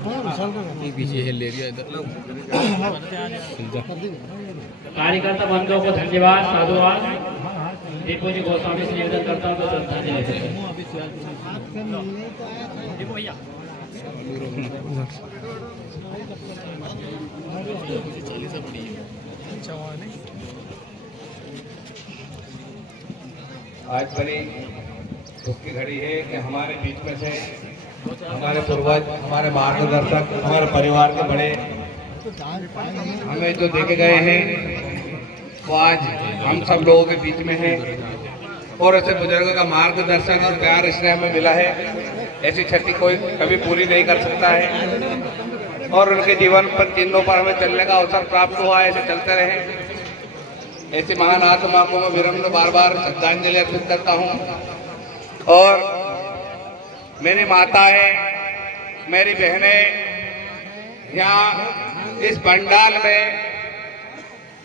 पीछे ले लिया इधर। कार्यकर्ता बंधुओं को धन्यवाद, साधुवाद। दीपू जी गोस्वामी से निवेदन करता हूँ तो श्रद्धांजलि देते हैं। आज बड़ी दुख की घड़ी है कि हमारे बीच में से हमारे पूर्वज, हमारे मार्गदर्शक, हमारे परिवार के बड़े हमें जो देखे गए हैं वो आज हम सब लोगों के बीच में है। और ऐसे बुजुर्गों का मार्गदर्शन और प्यार इसलिए हमें मिला है, ऐसी क्षति कोई कभी पूरी नहीं कर सकता है। और उनके जीवन पर चिन्हों पर हमें चलने का अवसर प्राप्त हुआ, ऐसे चलते रहे। ऐसी महान आत्मा को मैं विनम्र बार बार श्रद्धांजलि अर्पित करता हूँ। और मेरी माताएं, मेरी बहनें यहाँ इस पंडाल में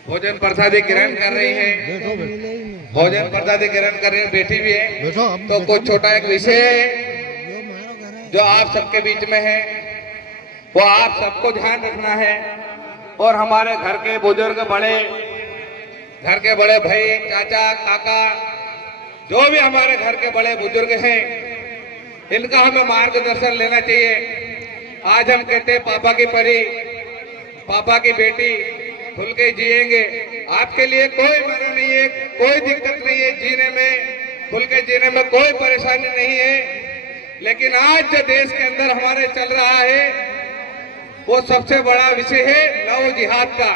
भोजन प्रसादी ग्रहण कर रही हैं, भोजन प्रसादी ग्रहण कर रही है, बैठी भी है। तो कुछ छोटा एक विषय है जो आप सबके बीच में है, वो आप सबको ध्यान रखना है। और हमारे घर के बुजुर्ग, घर के बड़े भाई, चाचा, काका, जो भी हमारे घर के बड़े बुजुर्ग हैं, इनका हमें मार्गदर्शन लेना चाहिए। आज हम कहते हैं पापा की परी, पापा की बेटी, खुल के जिएंगे। आपके लिए कोई मना नहीं है, कोई दिक्कत नहीं है जीने में, खुल के जीने में कोई परेशानी नहीं है। लेकिन आज जो देश के अंदर हमारे चल रहा है वो सबसे बड़ा विषय है लव जिहाद का।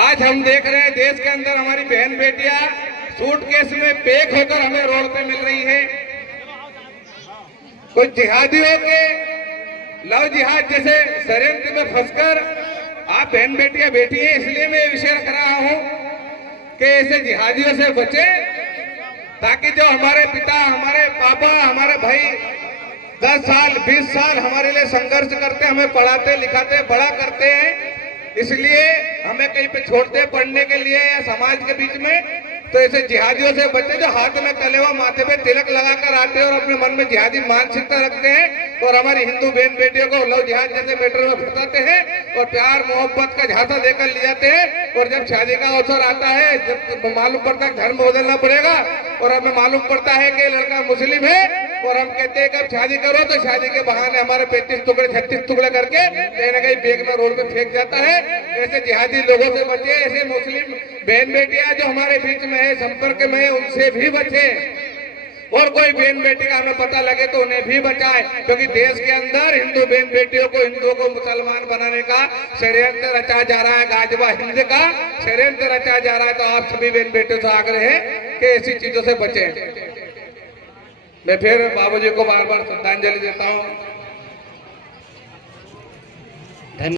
आज हम देख रहे हैं देश के अंदर हमारी बहन बेटियां सूटकेस में पैक होकर हमें रोड पे मिल रही है। कुछ जिहादियों के लव जिहाद जैसे षड्यंत्र में फंसकर आप बहन बेटियां बैठी हैं। इसलिए मैं ये विषय रख रहा हूं कि ऐसे जिहादियों से बचे, ताकि जो हमारे पिता, हमारे पापा, हमारे भाई 10 साल 20 साल हमारे लिए संघर्ष करते, हमें पढ़ाते लिखाते बड़ा करते हैं, इसलिए हमें कहीं पे छोड़ते पढ़ने के लिए या समाज के बीच में, तो ऐसे जिहादियों से बचे जो हाथ में कलेवा, माथे पे तिलक लगाकर आते हैं और अपने मन में जिहादी मानसिकता रखते हैं और हमारी हिंदू बहन बेटियों को लव जिहाद जैसे मैटर में फंसाते हैं और प्यार मोहब्बत का झांसा देकर ले जाते हैं। और जब शादी का अवसर आता है, जब मालूम पड़ता है धर्म बदलना पड़ेगा और हमें मालूम पड़ता है कि लड़का मुस्लिम है और हम कहते हैं कि अब शादी करो, तो शादी के बहाने हमारे 35 टुकड़े 36 टुकड़े करके कहीं ना कहीं बेगना रोड पे फेंक जाता है। ऐसे जिहादी लोगों से बचे, ऐसे मुस्लिम बहन बेटियां जो हमारे बीच में है, संपर्क में है, उनसे भी बचे। और कोई बहन बेटी का हमें पता लगे तो उन्हें भी बचाए, क्योंकि देश के अंदर हिंदू बहन बेटियों को, हिंदुओं को मुसलमान बनाने का षड्यंत्र रचा जा रहा है, गाजवा हिंद का षड्यंत्र रचा जा रहा है। तो आप सभी बहन बेटियों से आग्रह है कि ऐसी चीजों से बचें। मैं फिर बाबूजी को बार बार श्रद्धांजलि देता हूँ।